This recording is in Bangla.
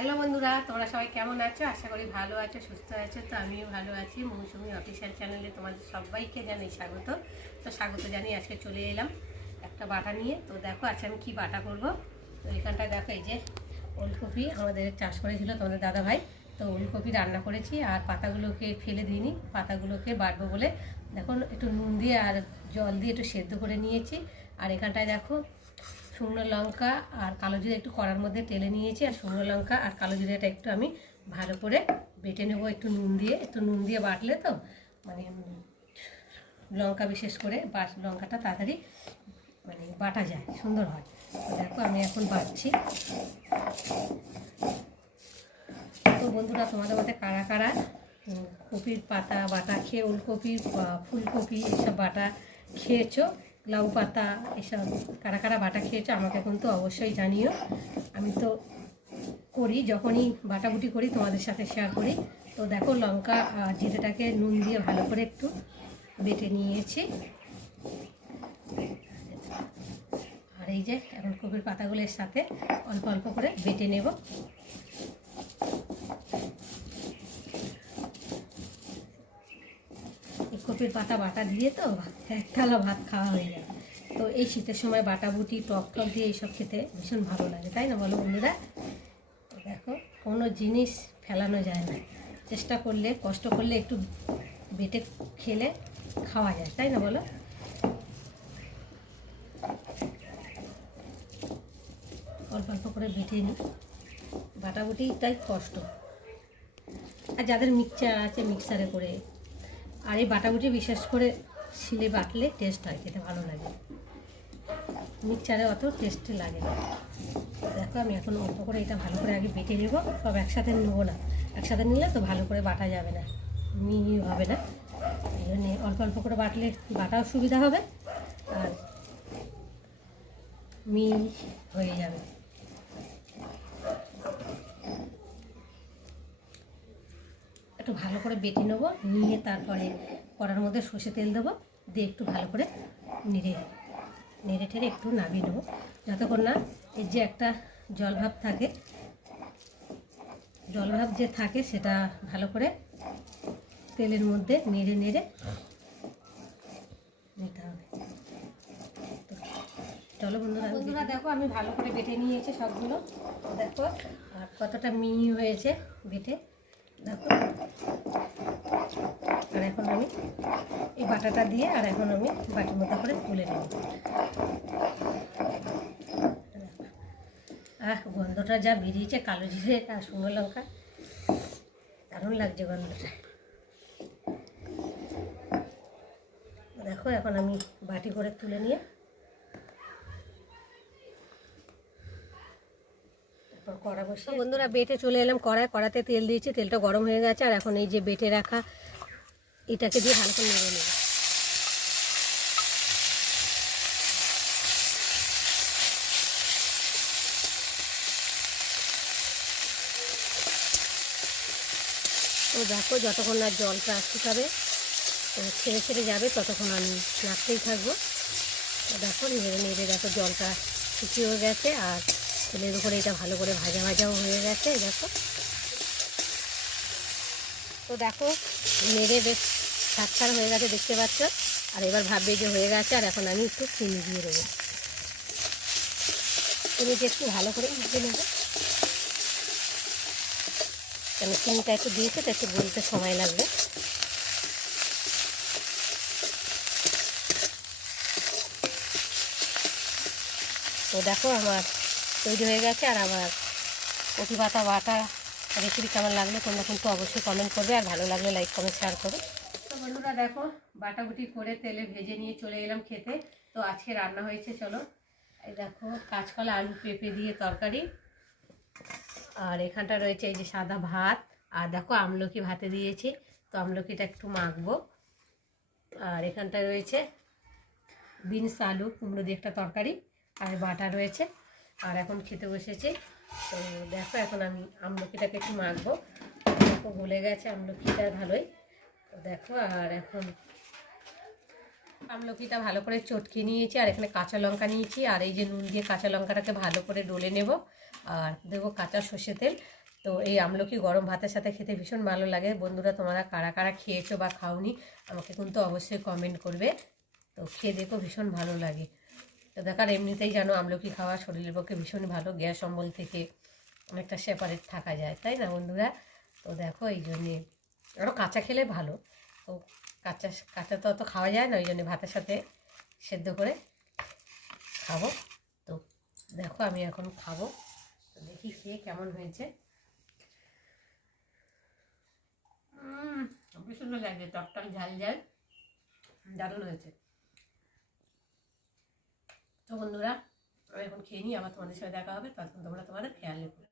হ্যালো বন্ধুরা, তোমরা সবাই কেমন আছো? আশা করি ভালো আছো, সুস্থ আছো। তো আমিও ভালো আছি। মৌসুমি অফিসিয়াল চ্যানেলে তোমাদের সবাইকে জানাই স্বাগত। তো স্বাগত জানিয়ে আজকে চলে এলাম একটা বাটা নিয়ে। তো দেখো আজকে আমি কি বাটা করব। তো এখানটায় দেখো এই যে ওলকপি আমাদের চাষ করেছিল তোমাদের দাদা ভাই। তো ওলকপি রান্না করেছি আর পাতাগুলোকে ফেলে দিইনি, পাতাগুলোকে বাটবো বলে দেখো একটু নুন দিয়ে আর জল দিয়ে একটু সেদ্ধ করে নিয়েছি। আর এখানটায় দেখো শুকনো লঙ্কা আর কালো জিরে একটু কড়ার মধ্যে টেলে নিয়েছি। আর শুকনো লঙ্কা আর কালো জিরেটা একটু আমি ভালো করে বেটে নেবো একটু নুন দিয়ে বাটলে তো মানে লঙ্কা বিশেষ করে লঙ্কাটা তাড়াতাড়ি মানে বাটা যায়, সুন্দর হয়। তো দেখো আমি এখন বাটছি। তো বন্ধুরা, তোমাদের মধ্যে কারা কারা কপির পাতা বাটা খেয়ে, ওলকপি ফুলকপি এসব বাটা খেয়েছো, লাউ পাতা এসব কারা কারা বাটা খেয়েছো আমাকে কিন্তু অবশ্যই জানিও। আমি তো করি, যখনই বাটাবুটি করি তোমাদের সাথে শেয়ার করি। তো দেখো লঙ্কা জিরেটাকে নুন দিয়ে ভালো করে একটু বেটে নিয়েছি। আর এই যে এখন কপির পাতাগুলোর সাথে অল্প অল্প করে বেটে নেব। কপির পাতা বাটা দিয়ে তো এক থালা ভাত খাওয়া হয়ে যায়। তো এই শীতের সময় বাটাবুটি টক দিয়ে এইসব খেতে ভীষণ ভালো লাগে, তাই না বলো বন্ধুরা? দেখো কোনো জিনিস ফেলানো যায় না, চেষ্টা করলে কষ্ট করলে একটু বেটে খেলে খাওয়া যায়, তাই না বলো? অল্প অল্প করে বেটে নিই, বাটাবুটিটাই কষ্ট। আর যাদের মিক্সচার আছে মিক্সারে করে, আর এই বাটাবুটি বিশেষ করে শিলে বাটলে টেস্ট হয়, খেতে ভালো লাগে। মিক্সচারে অত টেস্টি লাগে না। দেখো আমি এখন অল্প করে এটা ভালো করে আগে বেটে নেব, সব একসাথে নেবো না, একসাথে নিলে তো ভালো করে বাটা যাবে না, মিহি হবে না। এই জন্য অল্প অল্প করে বাটলে বাটাও সুবিধা হবে আর মিহি হয়ে যাবে। একটু ভালো করে বেটে নেবো, নিয়ে তারপরে কড়ার মধ্যে সর্ষে তেল দেবো, দিয়ে একটু ভালো করে নেড়ে ঠেড়ে একটু নামিয়ে নেবো, যতক্ষণ না এর যে একটা জলভাব থাকে, জলভাব যে থাকে সেটা ভালো করে তেলের মধ্যে নেড়ে নিতে হবে। চলো বন্ধুরা দেখো আমি ভালো করে বেটে নিয়েছি সবগুলো। দেখো আর কতটা মিহি হয়েছে বেটে, দেখো। আর এখন আমি এই বাটাটা দিয়ে আর এখন আমি বাটির মতো করে তুলে নেব। গন্ধটা যা বেরিয়েছে, কালো জিরে আর শুকনো লঙ্কা, দারুণ লাগছে গন্ধটা। দেখো এখন আমি বাটি করে তুলে নিয়ে কড়া বসে, বন্ধুরা বেটে চলে এলাম কড়াতে তেল দিয়েছি, তেলটা গরম হয়ে গেছে। আর এখন এই যে বেটে রাখা এটাকে দিয়ে ভালো করে নেড়ে নেব। তো দেখো যতক্ষণ না জলটা শুকাবে, ছেড়ে ছেড়ে যাবে, ততক্ষণ আমি নাড়তেই থাকবো। তো দেখো নেড়ে নেড়ে দেখো জলটা শুকিয়ে গেছে আর তেলের উপরে এটা ভালো করে ভাজা ভাজাও হয়ে গেছে। দেখো তো দেখো নেড়ে বেশ ছাড় হয়ে গেছে, দেখতে পাচ্ছ। আর এবার ভাববে যে হয়ে গেছে। আর এখন আমি একটু চিনি দিয়ে দেবো, চিনিটা একটু ভালো করে মিশিয়ে নেবো, কেন চিনিটা একটু দিয়েছে তো একটু বলতে সময় লাগবে। তো দেখো আমার তৈরি হয়ে গেছে। আর আমার কপি পাতা বাটা রেসিপি কেমন লাগলো তোমরা কিন্তু অবশ্যই কমেন্ট করবে, আর ভালো লাগলে লাইক কমেন্ট শেয়ার করবে। তো বন্ধুরা দেখো বাটাবুটি করে তেলে ভেজে নিয়ে চলে এলাম খেতে। তো আজকে রান্না হয়েছে, চলো এই দেখো কাঁচকলা আলু পেঁপে দিয়ে তরকারি, আর এখানটা রয়েছে এই যে সাদা ভাত, আর দেখো আমলকি ভাতে দিয়েছি, তো আমলকিটা একটু মাখবো। আর এখানটায় রয়েছে বিনস আলু কুমড়ো দিয়ে একটা তরকারি, আর বাটা রয়েছে। আর এখন খেতে বসেছি। তো দেখো এখন আমি আমলকিটাকে একটু মাখবো, দেখো গলে গেছে আমলকিটা ভালোই। তো দেখো আর এখন আমলকিটা ভালো করে চটকে নিয়েছি, আর এখানে কাঁচা লঙ্কা নিয়েছি, আর এই যে নুন দিয়ে কাঁচা লঙ্কাটাকে ভালো করে ডলে নেব, আর দেবো কাঁচা সর্ষে তেল। তো এই আমলকি গরম ভাতের সাথে খেতে ভীষণ ভালো লাগে। বন্ধুরা, তোমরা কারা কারা খেয়েছো বা খাওনি আমাকে কিন্তু অবশ্যই কমেন্ট করবে। তো খেয়ে দেখো, ভীষণ ভালো লাগে। তো দেখার এমনিতেই জানো আমলকি খাওয়া শরীরের পক্ষে ভীষণ ভালো, গ্যাস অম্বল থেকে অনেকটা সেপারেট থাকা যায়, তাই না বন্ধুরা? তো দেখো এই জন্যে আরও কাঁচা খেলে ভালো। তো কাঁচা কাঁচা তো অত খাওয়া যায় না, ওই জন্যে ভাতের সাথে সেদ্ধ করে খাবো। তো দেখো আমি এখন খাবো, তো দেখি খেয়ে কেমন হয়েছে। ভীষণ সুন্দর লাগছে, টকটক ঝাল ঝাল, দারুণ হয়েছে। তো বন্ধুরা, আমি এখন খেয়ে নিই, আবার তোমাদের সাথে দেখা হবে, তখন তোমরা তোমাদের খেয়াল রেখো।